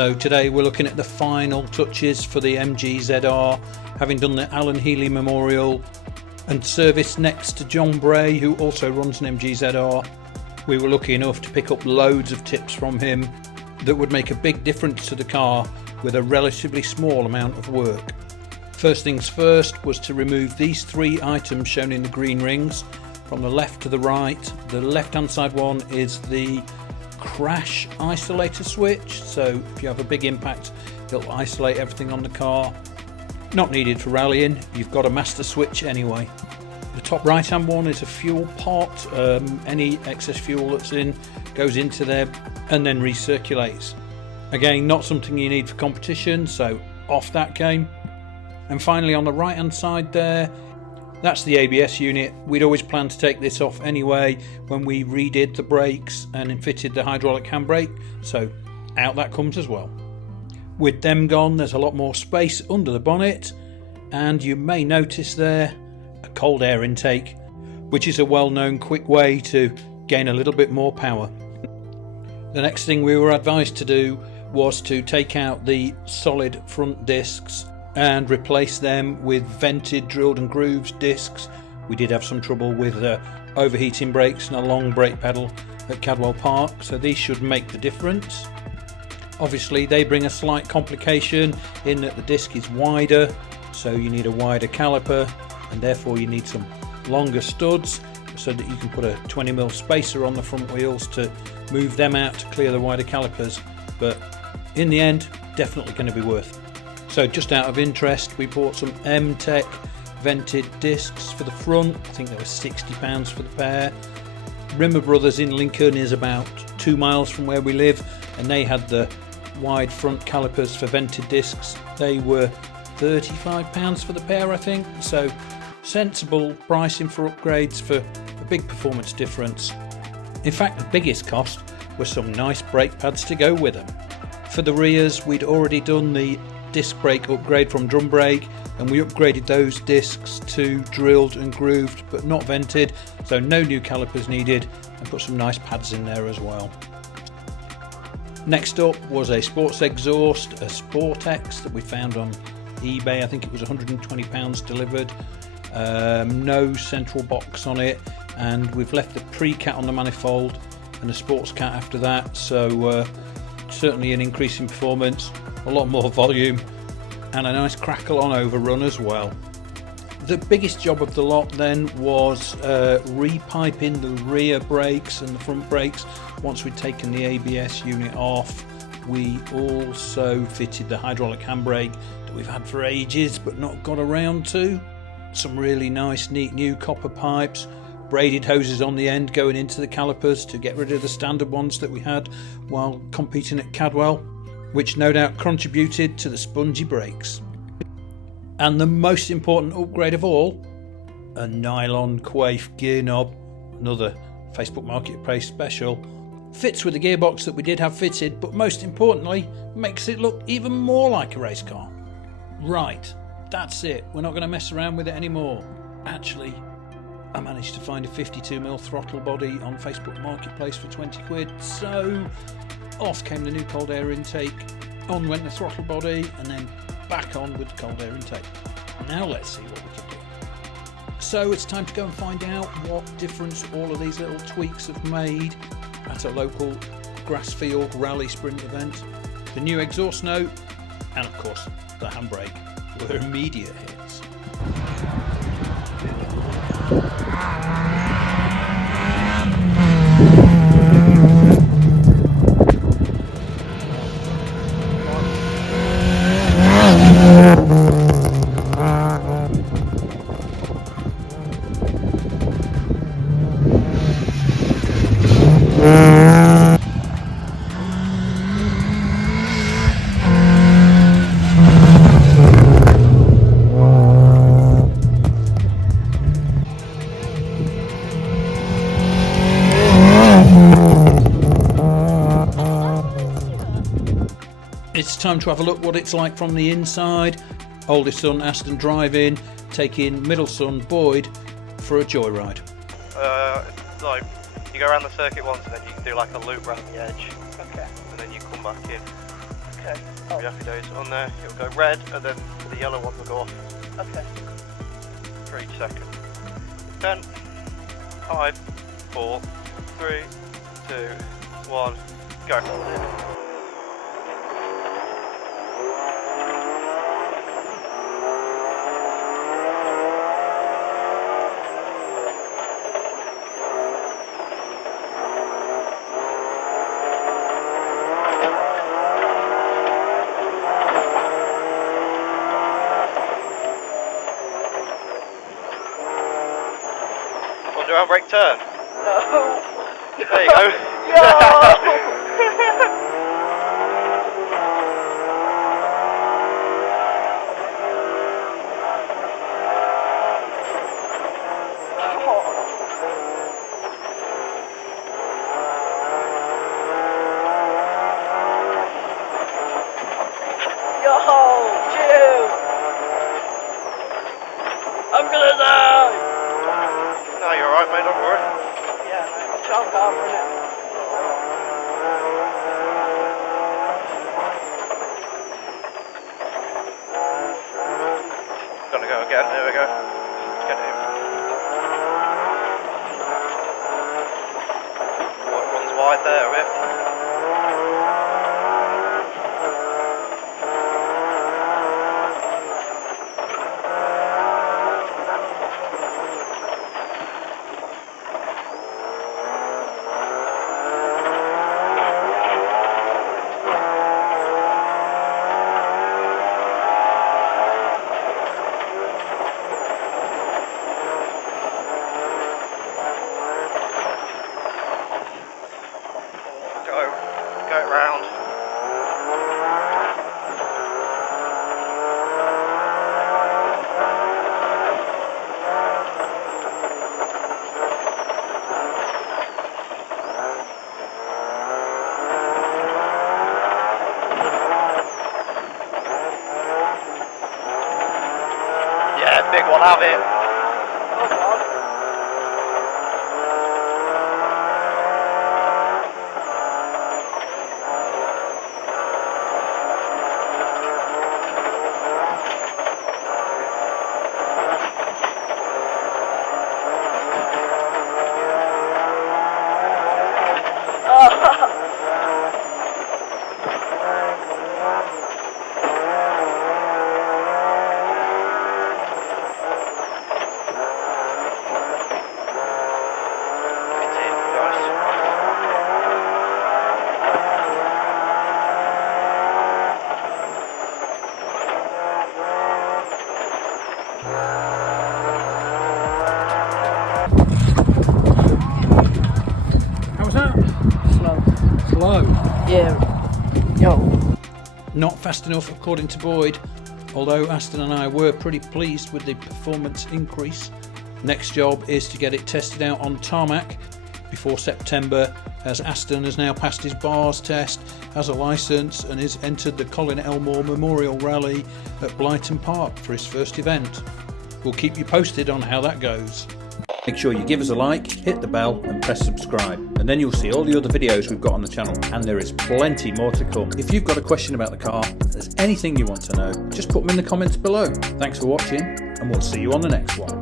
So today we're looking at the final touches for the MGZR, having done the Alan Healy Memorial and service next to John Bray, who also runs an MGZR. We were lucky enough to pick up loads of tips from him that would make a big difference to the car with a relatively small amount of work. First things first was to remove these three items shown in the green rings from the left to the right. The left hand side one is the crash isolator switch, so if you have a big impact it'll isolate everything on the car. Not needed for rallying, you've got a master switch anyway. The top right hand one is a fuel pot. Any excess fuel that's in goes into there and then recirculates. Again, not something you need for competition, so off that game. And finally on the right hand side there, that's the ABS unit. We'd always planned to take this off anyway when we redid the brakes and fitted the hydraulic handbrake, so out that comes as well. With them gone, there's a lot more space under the bonnet, and you may notice there a cold air intake, which is a well-known quick way to gain a little bit more power. The next thing we were advised to do was to take out the solid front discs and replace them with vented drilled and grooved discs. We did have some trouble with overheating brakes and a long brake pedal at Cadwell Park, so these should make the difference. Obviously they bring a slight complication in that the disc is wider, so you need a wider caliper and therefore you need some longer studs so that you can put a 20mm spacer on the front wheels to move them out to clear the wider calipers, but in the end definitely going to be worth it. So just out of interest, we bought some M-Tech vented discs for the front. I think they were £60 for the pair. Rimmer Brothers in Lincoln is about 2 miles from where we live, and they had the wide front calipers for vented discs. They were £35 for the pair, I think. So sensible pricing for upgrades for a big performance difference. In fact, the biggest cost was some nice brake pads to go with them. For the rears, we'd already done the disc brake upgrade from Drum Brake, and we upgraded those discs to drilled and grooved but not vented, so no new calipers needed, and put some nice pads in there as well. Next up was a sports exhaust, a Sportex that we found on eBay. I think it was £120 delivered. No central box on it, and we've left the pre-cat on the manifold and a sports cat after that, so certainly an increase in performance, a lot more volume and a nice crackle on overrun as well. The biggest job of the lot then was repiping the rear brakes and the front brakes. Once we'd taken the ABS unit off, we also fitted the hydraulic handbrake that we've had for ages but not got around to. Some really nice neat new copper pipes, braided hoses on the end going into the calipers to get rid of the standard ones that we had while competing at Cadwell, which no doubt contributed to the spongy brakes. And the most important upgrade of all, a nylon coif gear knob, another Facebook Marketplace special. Fits with the gearbox that we did have fitted, but most importantly makes it look even more like a race car. Right, that's it, we're not going to mess around with it anymore. Actually, I managed to find a 52mm throttle body on Facebook Marketplace for 20 quid, so off came the new cold air intake, on went the throttle body, and then back on with the cold air intake. Now let's see what we can do. So it's time to go and find out what difference all of these little tweaks have made at a local grassfield rally sprint event. The new exhaust note, and of course the handbrake, were immediate hits. It's time to have a look what it's like from the inside. Oldest son Aston driving, taking middle son Boyd for a joyride. Like you go around the circuit once and then you can do like a loop around the edge. Okay. And then you come back in. Okay. Be Oh, happy days on there. It'll go red, and then the yellow one will go off okay. for each second. 10, 5, 4, 3, 2, 1, go. Want to do handbrake turn? No. There you go. No. Yo, Jim! I'm gonna die! No, you're alright, mate, don't worry. Yeah, mate. Chop off, innit? Gonna go again, there we go. Get it in. White one's wide there, a bit. Go it round. Yeah, big one, have it. Oh, God. It's in, guys. How was that? Slow. Slow. Yeah. Yo. Not fast enough according to Boyd, although Aston and I were pretty pleased with the performance increase. Next job is to get it tested out on tarmac before September, as Aston has now passed his bars test, has a licence and is entered the Colin Elmore Memorial Rally at Blyton Park for his first event. We'll keep you posted on how that goes. Make sure you give us a like, hit the bell and press subscribe, and then you'll see all the other videos we've got on the channel, and there is plenty more to come. If you've got a question about the car, if there's anything you want to know, just put them in the comments below. Thanks for watching, and we'll see you on the next one.